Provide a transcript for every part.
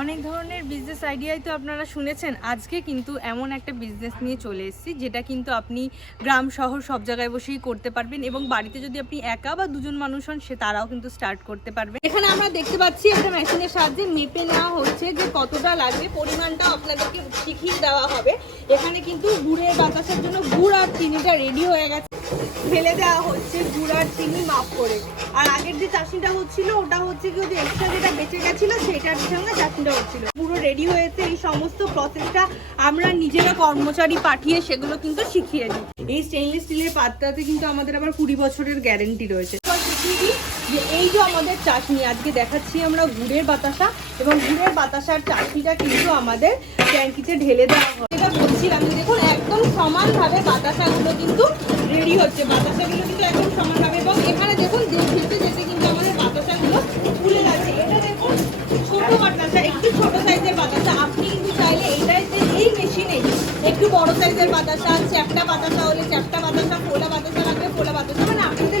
অনেক ধরনের বিজনেস আইডিয়াই তো আপনারা শুনেছেন। আজকে কিন্তু এমন একটা বিজনেস নিয়ে চলে এসেছি যেটা কিন্তু আপনি গ্রাম শহর সব জায়গায় বসেই করতে পারবেন এবং বাড়িতে যদি আপনি একা বা দুজন মানুষ হন সে তারাও কিন্তু স্টার্ট করতে পারবেন। এখানে আমরা দেখতে পাচ্ছি একটা মেশিনের সাহায্যে মেপে নেওয়া হচ্ছে যে কতটা লাগবে, পরিমাণটা আপনাদেরকে শিখিয়ে দেওয়া হবে। এখানে কিন্তু গুড়ের বাতাসের জন্য গুড় আর চিনিটা রেডি হয়ে গেছে, ফেলে দেওয়া হচ্ছে গুড় আর চিনি মাপ করে। আর আগের যে চাটনিটা হচ্ছিল ওটা হচ্ছে কি যে এক্সট্রা যেটা বেঁচে গেছিল সেটার সঙ্গে চাটনিটা হচ্ছিল। পুরো রেডি হয়েছে, এই সমস্ত প্রসেসটা আমরা নিজেরা কর্মচারী পাঠিয়ে সেগুলো কিন্তু শিখিয়ে দিই। এই স্টেইনলেস স্টিলের পাত্রতে কিন্তু আমাদের আবার 20 বছরের গ্যারেন্টি রয়েছে। যে এই যে আমাদের চাটনি আজকে দেখাচ্ছি আমরা গুড়ের বাতাসা, এবং গুড়ের বাতাসার চাটনিটা কিন্তু আমাদের ট্যাঙ্কিতে ঢেলে দেওয়া হয়। এটা বলছিলাম যে দেখুন একদম সমানভাবে বাতাসাগুলো কিন্তু রেডি হচ্ছে, বাতাসাগুলো কিন্তু একদম সমানভাবে। এবং এখানে দেখুন যেতে যেতে কিন্তু আমাদের বাতাসাগুলো ফুলে যাচ্ছে। এটা দেখুন ছোট বাতাসা, একটু ছোট সাইজের বাতাসা। আপনি কিন্তু চাইলে এইটাই যে এই মেশিনে একটু বড় সাইজের বাতাসা, চ্যাপ্টা বাতাসা হলে চ্যাপ্টা বাতাসা, ফোলা বাতাসা লাগবে ফোলা বাতাসা, মানে আপনাদের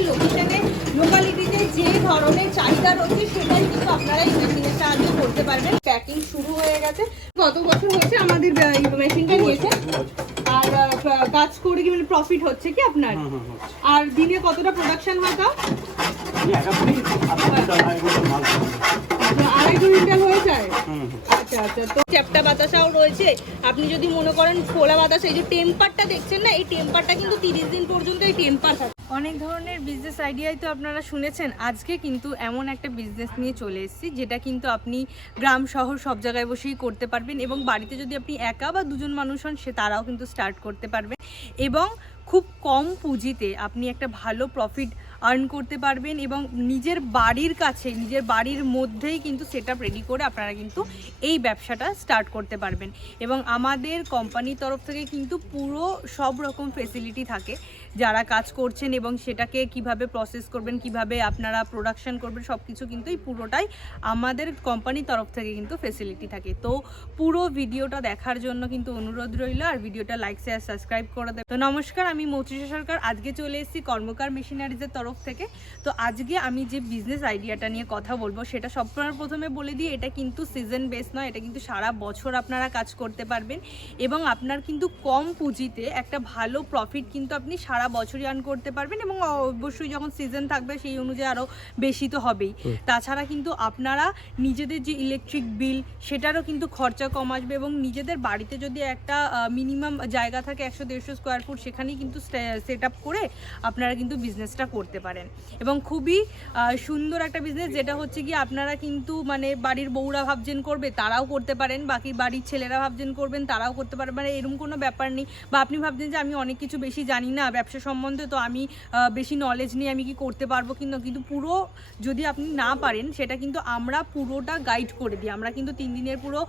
লোকালিটিতে যে ধরনের চাহিদা রয়েছে সেটাই কিন্তু আপনারা এই মেশিনের সাহায্যে করতে পারবেন। প্যাকিং শুরু হয়ে গেছে। কত বছর হয়েছে আমাদের মেশিনটা নিয়েছে আর কাজ করে কি মানে প্রফিট হচ্ছে কি আপনার? আর দিনে কতটা প্রোডাকশন হয় তাও? 2.5 কুইন্টাল হয়ে যায়। আচ্ছা আচ্ছা। তো চ্যাপ্টা বাতাসাও রয়েছে। আপনি যদি মনে করেন ফোলা বাতাসা, এই যে টেম্পারটা দেখছেন না, এই টেম্পারটা কিন্তু 30 দিন পর্যন্ত এই টেম্পার থাকে। অনেক ধরনের বিজনেস আইডিয়াই তো আপনারা শুনেছেন। আজকে কিন্তু এমন একটা বিজনেস নিয়ে চলে এসেছি যেটা কিন্তু আপনি গ্রাম শহর সব জায়গায় বসেই করতে পারবেন এবং বাড়িতে যদি আপনি একা বা দুজন মানুষ হন সে তারাও কিন্তু স্টার্ট করতে পারবেন এবং খুব কম পুঁজিতে আপনি একটা ভালো প্রফিট আর্ন করতে পারবেন এবং নিজের বাড়ির কাছে, নিজের বাড়ির মধ্যেই কিন্তু সেটআপ রেডি করে আপনারা কিন্তু এই ব্যবসাটা স্টার্ট করতে পারবেন। এবং আমাদের কোম্পানির তরফ থেকে কিন্তু পুরো সব রকম ফেসিলিটি থাকে যারা কাজ করছেন, এবং সেটাকে কিভাবে প্রসেস করবেন, কিভাবে আপনারা প্রোডাকশন করবেন, সব কিছু কিন্তু এই পুরোটাই আমাদের কোম্পানির তরফ থেকে কিন্তু ফেসিলিটি থাকে। তো পুরো ভিডিওটা দেখার জন্য কিন্তু অনুরোধ রইল, আর ভিডিওটা লাইক শেয়ার সাবস্ক্রাইব করে দেবেন। তো নমস্কার, আমি মৌত্রিশা সরকার। আজকে চলে এসেছি কর্মকার মেশিনারিজের তরফ থেকে। তো আজকে আমি যে বিজনেস আইডিয়াটা নিয়ে কথা বলবো সেটা সবার প্রথমে বলে দিই, এটা কিন্তু সিজন বেস নয়, এটা কিন্তু সারা বছর আপনারা কাজ করতে পারবেন এবং আপনার কিন্তু কম পুঁজিতে একটা ভালো প্রফিট কিন্তু আপনি সারা বছরই আর্ন করতে পারবেন। এবং অবশ্যই যখন সিজন থাকবে সেই অনুযায়ী আরও বেশি তো হবেই। তাছাড়া কিন্তু আপনারা নিজেদের যে ইলেকট্রিক বিল সেটারও কিন্তু খরচা কম আসবে এবং নিজেদের বাড়িতে যদি একটা মিনিমাম জায়গা থাকে 100-150 স্কোয়ার ফুট, সেখানেই কিন্তু সেট আপ করে আপনারা কিন্তু বিজনেসটা করতে পারেন। এবং খুবই সুন্দর একটা বিজনেস, যেটা হচ্ছে কি আপনারা কিন্তু মানে বাড়ির বউরা ভাবছেন করবে তারাও করতে পারেন, বাকি বাড়ির ছেলেরা ভাবছেন করবেন তারাও করতে পারেন, মানে এরকম কোনো ব্যাপার নেই। বা আপনি ভাবছেন যে আমি অনেক কিছু বেশি জানি না ব্যবসা সম্বন্ধে, তো আমি বেশি নলেজ নিয়ে আমি কি করতে পারবো, কিন্তু পুরো যদি আপনি না পারেন সেটা কিন্তু আমরা পুরোটা গাইড করে দিই। আমরা কিন্তু 3 দিনের পুরো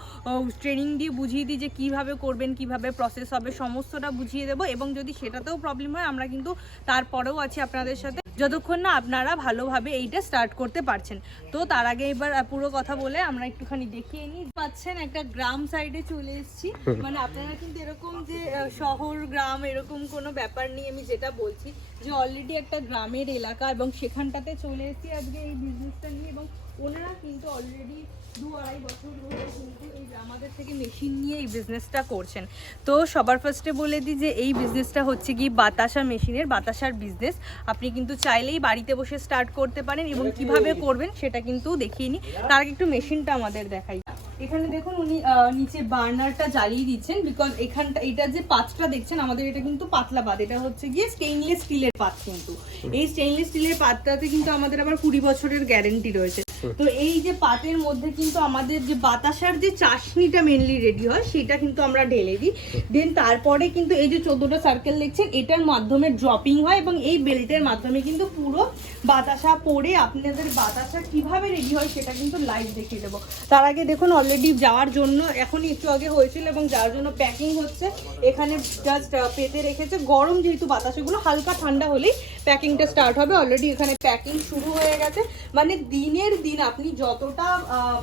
ট্রেনিং দিয়ে বুঝিয়ে দিই যে কীভাবে করবেন, কিভাবে প্রসেস হবে, সমস্তটা বুঝিয়ে দেবো। এবং যদি সেটাতেও প্রবলেম হয় আমরা কিন্তু তারপরেও আছি আপনাদের সাথে যতক্ষণ না আপনারা ভালোভাবে এইটা স্টার্ট করতে পারছেন। তো তার আগে এবার পুরো কথা বলে আমরা একটুখানি দেখিয়ে নিই। পাচ্ছেন একটা গ্রাম সাইডে চলে এসেছি, মানে আপনারা কিন্তু এরকম যে শহর গ্রাম এরকম কোনো ব্যাপার নেই। আমি যেটা বলছি যে অলরেডি একটা গ্রামের এলাকা এবং সেখানটাতে চলে এসেছি আজকে এই বিজনেসটা নিয়ে। এবং ওনারা কিন্তু অলরেডি 2-2.5 বছর ধরে কিন্তু এই আমাদের থেকে মেশিন নিয়ে এই বিজনেসটা করছেন। তো সবার ফার্স্টে বলে দিই যে এই বিজনেসটা হচ্ছে কি বাতাসা মেশিনের, বাতাসার বিজনেস। আপনি কিন্তু চাইলেই বাড়িতে বসে স্টার্ট করতে পারেন এবং কিভাবে করবেন সেটা কিন্তু দেখিয়ে নিই। তার আগে একটু মেশিনটা আমাদের দেখাই। এখানে দেখুন উনি নিচে বার্নারটা জ্বালিয়ে দিচ্ছেন, বিকজ এখানটা এটা যে পাতটা দেখছেন আমাদের এটা কিন্তু পাতলা পাত, এটা হচ্ছে গিয়ে স্টেইনলেস স্টিলের পাত। কিন্তু এই স্টেইনলেস স্টিলের পাতটাতে কিন্তু আমাদের আবার 20 বছরের গ্যারেন্টি রয়েছে। তো এই যে পাতের মধ্যে কিন্তু আমাদের যে বাতাসার যে চাশনিটা মেনলি রেডি হয় সেটা কিন্তু আমরা ঢেলে দিই। দেন তারপরে কিন্তু এই যে 14টা সার্কেল দেখছেন এটার মাধ্যমে ড্রপিং হয় এবং এই বেল্টের মাধ্যমে কিন্তু পুরো বাতাসা পড়ে আপনাদের বাতাসা কিভাবে রেডি হয় সেটা কিন্তু লাইভ দেখিয়ে দেবো। তার আগে দেখুন অলরেডি যাওয়ার জন্য এখনই একটু আগে হয়েছিল এবং যাওয়ার জন্য প্যাকিং হচ্ছে। এখানে জাস্ট পেতে রেখেছে, গরম যেহেতু বাতাসাগুলো হালকা ঠান্ডা হলেই প্যাকিংটা স্টার্ট হবে। অলরেডি এখানে প্যাকিং শুরু হয়ে গেছে, মানে দিনের দিন আপনি যতটা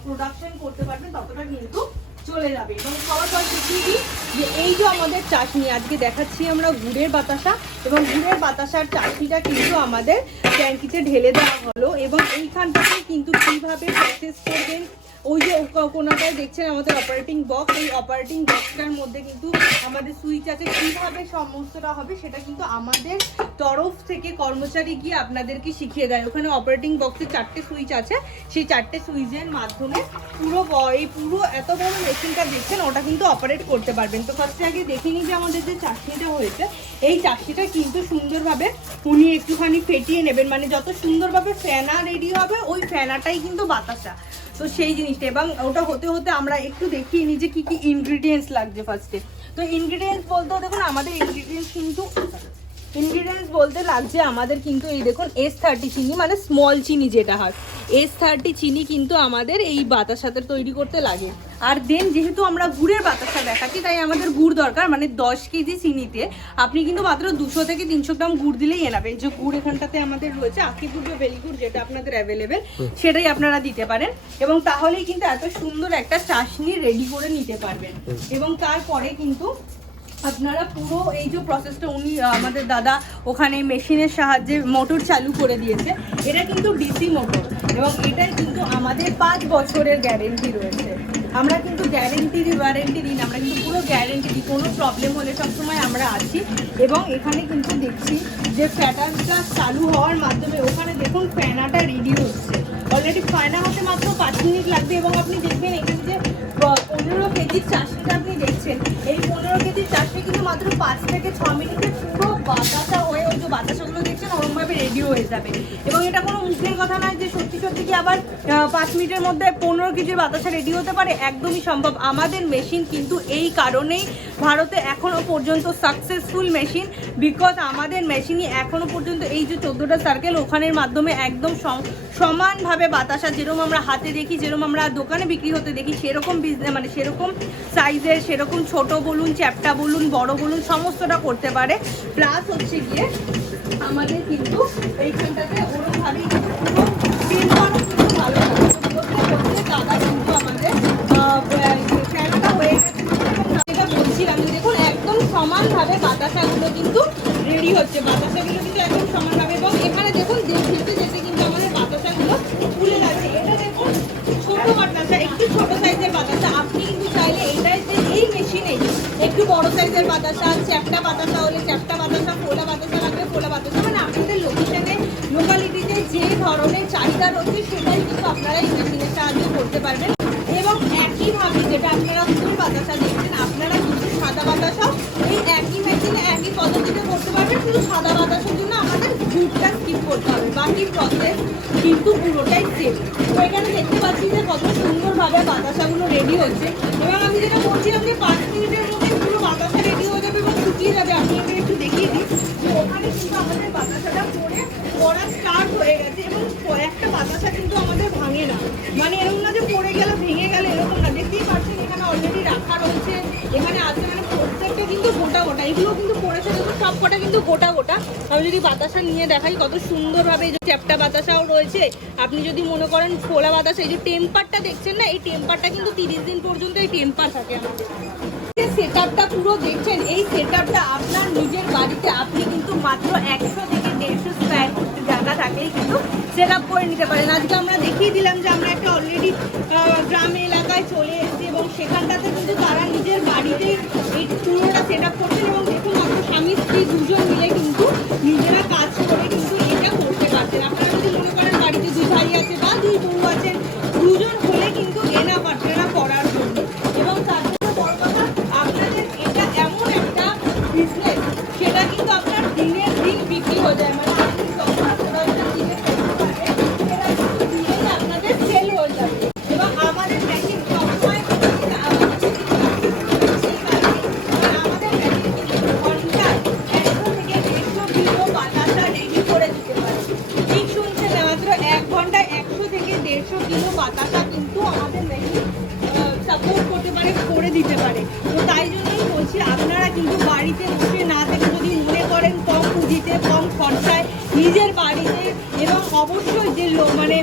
প্রোডাকশন করতে পারবেন ততটা কিন্তু চলে যাবে। এবং সবার পর দেখিয়ে দিই যে এই যে আমাদের চাটনি আজকে দেখাচ্ছি আমরা গুড়ের বাতাসা, এবং গুড়ের বাতাসার চাটনিটা কিন্তু আমাদের ট্যাঙ্কিতে ঢেলে দেওয়া হলো। এবং এইখানটাতে কিন্তু কীভাবে প্রসেস করবেন, ওই যে কোনাটায় দেখছেন আমাদের অপারেটিং বক্স, এই অপারেটিং বক্সটার মধ্যে কিন্তু আমাদের সুইচ আছে। কীভাবে সমস্তটা হবে সেটা কিন্তু আমাদের তরফ থেকে কর্মচারী গিয়ে আপনাদেরকে শিখিয়ে দেয়। ওখানে অপারেটিং বক্সে 4টে সুইচ আছে, সেই 4টে সুইচের মাধ্যমে পুরো এত বড় মেশিনটা দেখছেন ওটা কিন্তু অপারেট করতে পারবেন। তো ফার্স্টে আগে দেখে নিই যে আমাদের যে চাটনিটা হয়েছে, এই চাটনিটা কিন্তু সুন্দরভাবে উনি একটুখানি ফেটিয়ে নেবেন, মানে যত সুন্দরভাবে ফেনা রেডি হবে ওই ফেনাটাই কিন্তু বাতাসা। তো সেই জিনিসটা, এবং ওটা হতে হতে আমরা একটু দেখিয়ে নিই যে কী কী ইনগ্রিডিয়েন্টস লাগছে ফার্স্টে। তো ইনগ্রিডিয়েন্টস বলতে দেখুন আমাদের ইনগ্রিডিয়েন্টস বলতে লাগছে আমাদের কিন্তু এই দেখুন S30 চিনি, মানে স্মল চিনি যেটা হয়, S30 চিনি কিন্তু আমাদের এই বাতাসাতে তৈরি করতে লাগে। আর দেন যেহেতু আমরা গুড়ের বাতাসা দেখাচ্ছি তাই আমাদের গুড় দরকার, মানে 10 কেজি চিনিতে আপনি কিন্তু মাত্র 200 থেকে 300 গ্রাম গুড় দিলেই এনাবে। এই যে গুড় এখানটাতে আমাদের রয়েছে আখি গুড় বা বেলি গুড়, যেটা আপনাদের অ্যাভেলেবেল সেটাই আপনারা দিতে পারেন, এবং তাহলেই কিন্তু এত সুন্দর একটা চাশনি রেডি করে নিতে পারবেন। এবং তারপরে কিন্তু আপনারা পুরো এই যে প্রসেসটা উনি আমাদের দাদা ওখানে মেশিনের সাহায্যে মোটর চালু করে দিয়েছে। এটা কিন্তু ডিসি মোটর, এবং এটাই কিন্তু আমাদের 5 বছরের গ্যারেন্টি রয়েছে। আমরা কিন্তু ওয়ারেন্টি দিই না, আমরা কিন্তু পুরো গ্যারেন্টি দিই। কোনো প্রবলেম হলে সবসময় আমরা আছি। এবং এখানে কিন্তু দেখছি যে ফ্যাটারটা চালু হওয়ার মাধ্যমে ওখানে দেখুন ফ্যানাটা রেডি হচ্ছে। অলরেডি ফ্যানা হতে মাত্র 5 মিনিট লাগবে। এবং আপনি দেখবেন এখানে যে 15 কেজির চাষনিটা আপনি দেখছেন, এই 15 কেজির চাষনি কিন্তু মাত্র 5 থেকে 6 মিনিটে পুরো বাতাসা হয়ে ওই যে বাতাসাগুলো দেখছেন ওরকমভাবে রেডি হয়ে যাবে। এবং এটা কোনো মুখের কথা নয় যে সত্যি কি আবার 5 মিনিটের মধ্যে 15 কেজির বাতাসা রেডি হতে পারে, একদমই সম্ভব। আমাদের মেশিন কিন্তু এই কারণেই ভারতে এখনও পর্যন্ত সাকসেসফুল মেশিন, বিকজ আমাদের মেশিনই এখনও পর্যন্ত এই যে 14টা সার্কেল ওখানের মাধ্যমে একদম সমানভাবে বাতাসা, যেরকম আমরা হাতে দেখি, যেরকম আমরা দোকানে বিক্রি হতে দেখি, সেরকম বিজনেস মানে সেরকম সাইজের, সেরকম ছোট বলুন, চ্যাপটা বলুন, বড় বলুন, সমস্তটা করতে পারে। প্লাস হচ্ছে গিয়ে আমাদের কিন্তু এইখানটাতে ওরকমভাবেই ভালো দাদা কিন্তু আমাদের ফ্যানটা হয়ে গেছে। যেটা বলছিলাম দেখুন একদম সমানভাবে বাতাসাগুলো কিন্তু রেডি হচ্ছে, বাতাসাগুলো কিন্তু একদম সমানভাবে। এবং এখানে দেখুন যেতে যেতে কিন্তু আমাদের বাতাসাগুলো ফুলে যাচ্ছে। এটা দেখুন ছোট বাতাসা, একটু ছোট সাইজের বাতাসা। আপনি কিন্তু চাইলে এই মেশিনেই একটু বড় সাইজের বাতাসা, চ্যাপটা বাতাসা হলে চ্যাপটা বাতাসা, ফোলা বাতাসা লাগবে ফোলা বাতাসা, মানে আপনাদের লোকালিটিতে যে ধরনের চাহিদা রয়েছে সেটাই কিন্তু আপনারা এই মেশিনের সাহায্যে করতে পারবেন। এবং একইভাবে যেটা আপনারা ফুল বাতাসা দেখছেন, আপনারা কিন্তু সাদা বাতাসাও এই একই মেশিনে একই পদ্ধতিতে করতে পারবেন। শুধু সাদা বাতাসার জন্য আমাদের গুড়টা স্কিপ করতে হবে, বাকি প্রসেস কিন্তু পুরোটাই সেম। তো এখানে দেখতে পাচ্ছি যে কত সুন্দরভাবে বাতাসাগুলো রেডি হচ্ছে। এবং আমি যেটা বলছিলাম যে 5 মিনিটের মধ্যে পুরো বাতাসা রেডি হয়ে যাবে এবং শুকিয়ে যাবে। আপনাদের একটু দেখিয়ে দিই যে ওখানে কিন্তু আমাদের বাতাসাটা পড়া স্টার্ট হয়ে গেছে, এবং একটা বাতাসা কিন্তু আমাদের ভাঙে না, মানে এরকম না যে পড়ে গেল ভেঙে গেল, এরকম না। দেখতেই পাচ্ছেন এখানে অলরেডি রাখা রয়েছে, এখানে আছে, মানে প্রত্যেকটা কিন্তু গোটা গোটা, এগুলো কিন্তু পড়েছে দেখুন সব কটা কিন্তু গোটা গোটা। আমি যদি বাতাসা নিয়ে দেখাই কত সুন্দরভাবে এই যে চ্যাপটা বাতাসাও রয়েছে। আপনি যদি মনে করেন ফোলা বাতাসা, এই যে টেম্পারটা দেখছেন না, এই টেম্পারটা কিন্তু 30 দিন পর্যন্ত এই টেম্পার থাকে আমাদের। সেটআপটা পুরো দেখছেন, এই সেটআপটা আপনার নিজের বাড়িতে আপনি কিন্তু মাত্র 100 থেকে 150 স্কয়ার ফুট জায়গা থাকলেই কিন্তু সেট আপ করে নিতে পারেন। আজকে আমরা দেখিয়ে দিলাম যে আমরা একটা অলরেডি গ্রামে এলাকায় চলে এসেছি, এবং সেখানটাতে কিন্তু তারা নিজের বাড়িতে এই পুরোটা সেট আপ করছেন। এবং দেখুন মাত্র স্বামী স্ত্রী দুজন মিলে কিন্তু নিজেরা কাজ করে কিন্তু এটা করতে পারছেন। আপনারা যদি মনে করেন বাড়িতে 2 ভাই আছে বা 2 বউ আছেন, দুজন হলে কিন্তু এনাফ আপনারা করার জন্য। এবং তার জন্য বড় কথা আপনাদের এটা এমন একটা বিজনেস, সেটা কিন্তু আপনার দিনের দিন বিক্রি হয়ে যায়, মানে আপনি যখন আপনারা দিনে আপনাদের সেল হয়ে যাবে। এবং আমাদের মেশিন সবসময় আমাদের মেশিন কিন্তু ঘন্টায় 100 থেকে 150 কিলো বাতাসা রেডি করে দিতে পারে। ঠিক শুনছেন, মাত্র 1 ঘন্টায় 100 থেকে 150 কিলো বাতাসা কিন্তু আমাদের মেশিন সাপোর্ট করতে পারে, করে দিতে পারে। তো তাই জন্যই বলছি আপনারা কিন্তু বাড়িতে বসে না থেকে যদি মনে করেন কম পুঁজিতে কম খরচায় নিজের বাড়িতে এবং অবশ্যই যে মানে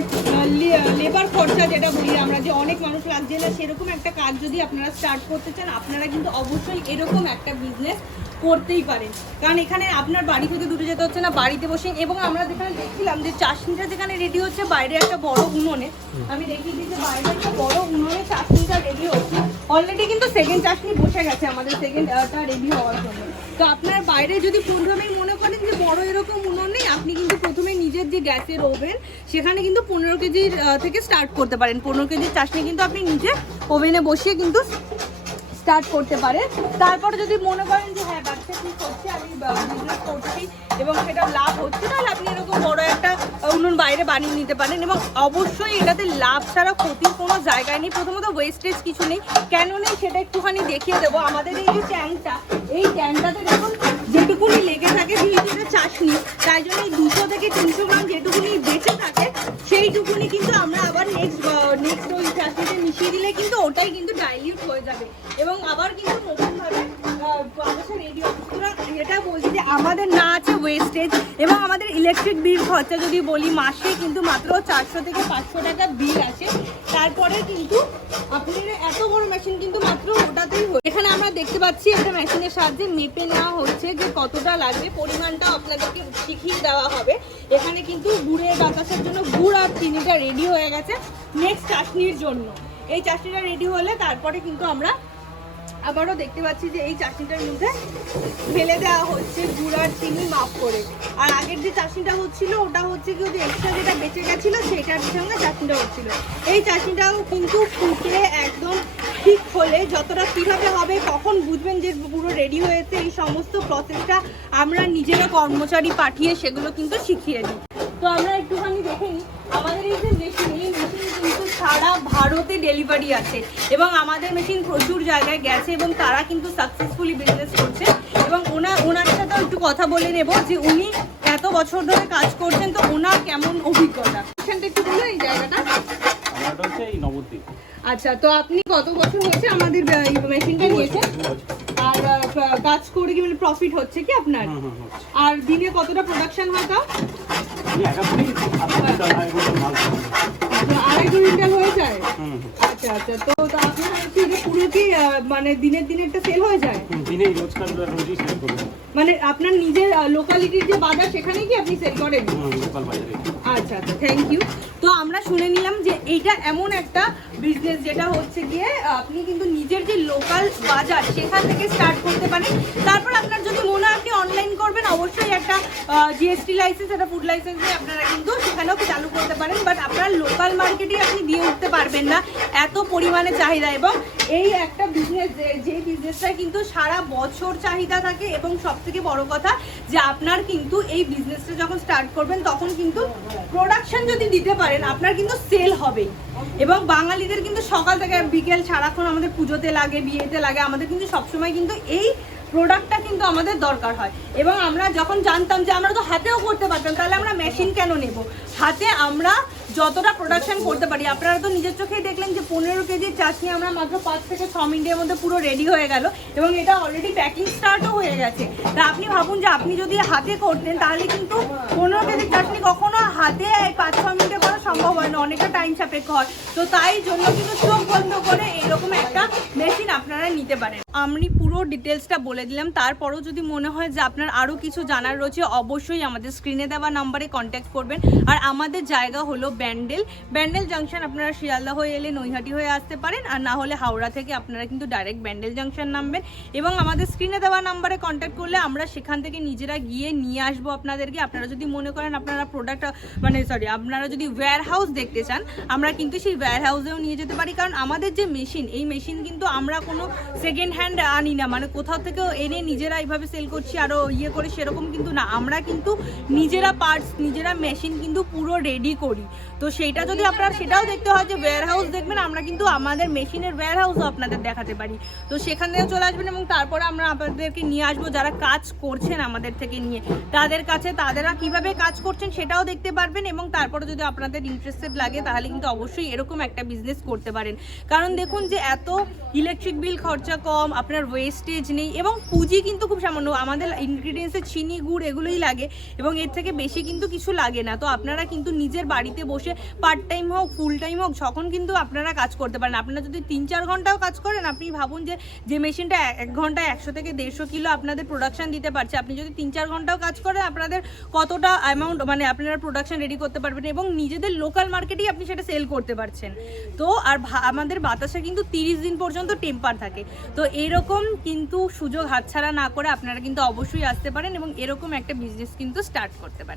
লেবার খরচা যেটা বলি আমরা, যে অনেক মানুষ লাগছে না, সেরকম একটা কাজ যদি আপনারা স্টার্ট করতে চান, আপনারা কিন্তু অবশ্যই এরকম একটা বিজনেস করতেই পারেন। কারণ এখানে আপনার বাড়ি থেকে দূরে যেতে হচ্ছে না, বাড়িতে বসে। এবং আমরা যেখানে দেখছিলাম যে চাশনিটা যেখানে রেডি হচ্ছে বাইরে একটা বড় উনুনে, আমি দেখিয়ে দিই যে বাইরে একটা বড় উনুনে চাশনিটা রেডি হচ্ছে। অলরেডি কিন্তু সেকেন্ড চাশনি বসে গেছে আমাদের সেকেন্ডটা রেডি হওয়ার জন্য। তো আপনার বাইরে যদি প্রথমেই মনে করেন যে বড় এরকম উনুন নেই, আপনি কিন্তু প্রথমে নিজের যে গ্যাসের ওভেন সেখানে কিন্তু 15 কেজির থেকে স্টার্ট করতে পারেন। 15 কেজির চাশনি কিন্তু আপনি নিজে ওভেনে বসিয়ে কিন্তু স্টার্ট করতে পারেন। তারপরে যদি মনে করেন যে হ্যাঁ ব্যবসা ঠিক হচ্ছে, আমি বিজনেস করছি এবং সেটা লাভ হচ্ছে, তাহলে আপনি এরকম বড় একটা উনুন বাইরে বানিয়ে নিতে পারেন। এবং অবশ্যই এটাতে লাভ ছাড়া ক্ষতির কোনো জায়গায় নেই। প্রথমত ওয়েস্টেজ কিছু নেই, কেন নেই সেটা একটুখানি দেখিয়ে দেবো। আমাদের এই যে ট্যাঙ্কটা, এই ট্যাঙ্কটাতে দেখুন যেটুকুনি লেগে থাকে, যেহেতু এটা চাশনি, তাই জন্য এই 200 থেকে 300 গ্রাম যেটুকুনি বেঁচে থাকে সেইটুকুনি কিন্তু আমরা আবার নেক্সট ওই চাশনিতে মিশিয়ে দিলে কিন্তু ওটাই কিন্তু ডাইলিউট হয়ে যাবে এবং আবার কিন্তু নতুনভাবে বাতাসা রেডি হবে। সুতরাং এটা বলছি যে আমাদের না আছে ওয়েস্টেজ। এবং আমাদের ইলেকট্রিক বিল খরচা যদি বলি, মাসে কিন্তু মাত্র 400 থেকে 500 টাকা বিল আছে। তারপরে কিন্তু আপনি এত বড় মেশিন কিন্তু মাত্র ওটাতেই হয়। এখানে আমরা দেখতে পাচ্ছি একটা মেশিনের সাহায্যে মেপে নেওয়া হচ্ছে যে কতটা লাগবে, পরিমাণটা আপনাদেরকে শিখিয়ে দেওয়া হবে। এখানে কিন্তু গুড়ের বাতাসার জন্য গুড় আর চিনিটা রেডি হয়ে গেছে নেক্সট চাশনির জন্য। এই চাশনিটা রেডি হলে তারপরে কিন্তু আমরা আবারও দেখতে পাচ্ছি যে এই চাশনিটার মধ্যে ফেলে দেওয়া হচ্ছে গুড় আর চিনি মাপ করে। আর আগের যে চাশনিটা হচ্ছিল ওটা হচ্ছে কি, যে এক্সট্রা যেটা বেঁচে গেছিলো সেটার সঙ্গে চাশনিটা হচ্ছিল। এই চাশনিটাও কিন্তু ফুটে একদম ঠিক হলে যতটা কীভাবে হবে, কখন বুঝবেন যে পুরো রেডি হয়েছে, এই সমস্ত প্রসেসটা আমরা নিজেরা কর্মচারী পাঠিয়ে সেগুলো কিন্তু শিখিয়ে দিই। তো আমরা একটুখানি দেখে নিই আমাদের এই যে মেশিন, এই মেশিন কিন্তু সারা ভারতে ডেলিভারি আছে এবং আমাদের মেশিন প্রচুর জায়গায় গেছে এবং তারা কিন্তু সাকসেসফুলি বিজনেস করছে। এবং ওনার সাথেও একটু কথা বলে নেব যে উনি এত বছর ধরে কাজ করছেন, তো ওনার কেমন অভিজ্ঞতা সেটা একটু বলুন। এই জায়গাটা আচ্ছা, তো আপনি কত বছর হয়েছে আমাদের মেশিনটা নিয়েছেন আর কাজ করে কি মানে প্রফিট হচ্ছে কি আপনার? আর দিনে কতটা প্রোডাকশন হয় তাও? 2.5 কুইন্টাল হয়ে যায়। আচ্ছা আচ্ছা, তো আপনার হচ্ছে যে পুরো কি মানে দিনেরটা সেল হয়ে যায়? মানে আপনার নিজের লোকালিটির যে বাজার সেখানে কি আপনি সেল করেন? আচ্ছা আচ্ছা, থ্যাংক ইউ। তো আমরা শুনে নিলাম যে এইটা এমন একটা বিজনেস যেটা হচ্ছে গিয়ে আপনি কিন্তু নিজের যে লোকাল বাজার সেখান থেকে স্টার্ট করতে পারেন। তারপর আপনার যদি মনে হয় আপনি অনলাইন করবেন, অবশ্যই একটা জিএসটি লাইসেন্স, একটা ফুড লাইসেন্স দিয়ে আপনারা কিন্তু সেখানেও চালু করতে পারেন। বাট আপনার লোকাল মার্কেটে আপনি দিয়ে উঠতে পারবেন না, এত পরিমাণে চাহিদা। এবং এই একটা বিজনেস, যে বিজনেসটা কিন্তু সারা বছর চাহিদা থাকে। এবং সবথেকে বড় কথা যে আপনার কিন্তু এই বিজনেসটা যখন স্টার্ট করবেন তখন কিন্তু প্রোডাকশন যদি দিতে পারেন আপনার কিন্তু সেল হবেই। এবং বাঙালিদের কিন্তু সকাল থেকে বিকেল সারাক্ষণ আমাদের পুজোতে লাগে, বিয়েতে লাগে, আমাদের কিন্তু সবসময় কিন্তু এই প্রোডাক্টটা কিন্তু আমাদের দরকার হয়। এবং আমরা যখন জানতাম যে আমরা তো হাতেও করতে পারতাম, তাহলে আমরা মেশিন কেন নেব? হাতে আমরা যতটা প্রোডাকশন করতে পারি, আপনারা তো নিজের চোখেই দেখলেন যে 15 কেজির চাশনি আমরা মাত্র 5 থেকে 6 মিনিটের মধ্যে পুরো রেডি হয়ে গেল এবং এটা অলরেডি প্যাকিং স্টার্টও হয়ে গেছে। তা আপনি ভাবুন যে আপনি যদি হাতে করতেন তাহলে কিন্তু 15 কেজির চাশনি কখনো হাতে 5-6 মিনিটে করা সম্ভব হয় না, অনেকটা টাইম সাপেক্ষ হয়। তো তাই জন্য কিন্তু চোখ বন্ধ করে এরকম একটা মেশিন আপনারা নিতে পারেন। আমি পুরো ডিটেলসটা বলে দিলাম। তারপরেও যদি মনে হয় যে আপনার আরও কিছু জানার রয়েছে, অবশ্যই আমাদের স্ক্রিনে দেওয়া নাম্বারে কন্ট্যাক্ট করবেন। আর আমাদের জায়গা হলো ব্যান্ডেল জাংশন। আপনারা শিয়ালদা হয়ে এলে নৈহাটি হয়ে আসতে পারেন, আর না হলে হাওড়া থেকে আপনারা কিন্তু ডাইরেক্ট ব্যান্ডেল জাংশন নামবেন এবং আমাদের স্ক্রিনে দেওয়া নাম্বারে কন্ট্যাক্ট করলে আমরা সেখান থেকে নিজেরা গিয়ে নিয়ে আসবো আপনাদেরকে। আপনারা যদি মনে করেন আপনারা প্রোডাক্ট আপনারা যদি ওয়্যার হাউস দেখতে চান, আমরা কিন্তু সেই ওয়্যার হাউসেও নিয়ে যেতে পারি। কারণ আমাদের যে মেশিন, এই মেশিন কিন্তু আমরা কোনো সেকেন্ড হ্যান্ড আনি না, মানে কোথাও থেকে এনে নিজেরা এইভাবে সেল করছি আরও ইয়ে করে সেরকম কিন্তু না। আমরা কিন্তু নিজেরা পার্টস, নিজেরা মেশিন কিন্তু পুরো রেডি করি। তো সেইটা যদি আপনারা সেটাও দেখতে হয় যে ওয়্যার হাউস দেখবেন, আমরা কিন্তু আমাদের মেশিনের ওয়্যার হাউসও আপনাদের দেখাতে পারি। তো সেখানেও চলে আসবেন এবং তারপরে আমরা আপনাদেরকে নিয়ে আসবো যারা কাজ করছেন আমাদের থেকে নিয়ে, তাদের কাছে তাদেরা কিভাবে কাজ করছেন সেটাও দেখতে পারবেন। এবং তারপরে যদি আপনাদের ইন্টারেস্টেড লাগে তাহলে কিন্তু অবশ্যই এরকম একটা বিজনেস করতে পারেন। কারণ দেখুন যে এত ইলেকট্রিক বিল খরচা কম, আপনার ওয়েস্টেজ নেই এবং পুঁজি কিন্তু খুব সামান্য, আমাদের ইনগ্রিডিয়েন্টসে চিনি গুড় এগুলোই লাগে এবং এর থেকে বেশি কিন্তু কিছু লাগে না। তো আপনারা কিন্তু নিজের বাড়িতে বসে পার্ট টাইম হোক ফুল টাইম হোক যখন কিন্তু আপনারা কাজ করতে পারেন। আপনারা যদি 3-4 ঘন্টাও কাজ করেন, আপনি ভাবুন যে মেশিনটা 1 ঘন্টায় 100 থেকে 150 কিলো আপনাদের প্রোডাকশন দিতে পারছে, আপনি যদি 3-4 ঘন্টাও কাজ করেন আপনাদের কতটা অ্যামাউন্ট মানে আপনারা প্রোডাকশন রেডি করতে পারবেন এবং নিজেদের লোকাল মার্কেটেই আপনি সেটা সেল করতে পারছেন। তো আর আমাদের বাতাসে কিন্তু 30 দিন পর্যন্ত টেম্পার থাকে। তো এরকম কিন্তু সুযোগ হাতছাড়া না করে আপনারা কিন্তু অবশ্যই আসতে পারেন এবং এরকম একটা বিজনেস কিন্তু স্টার্ট করতে পারেন।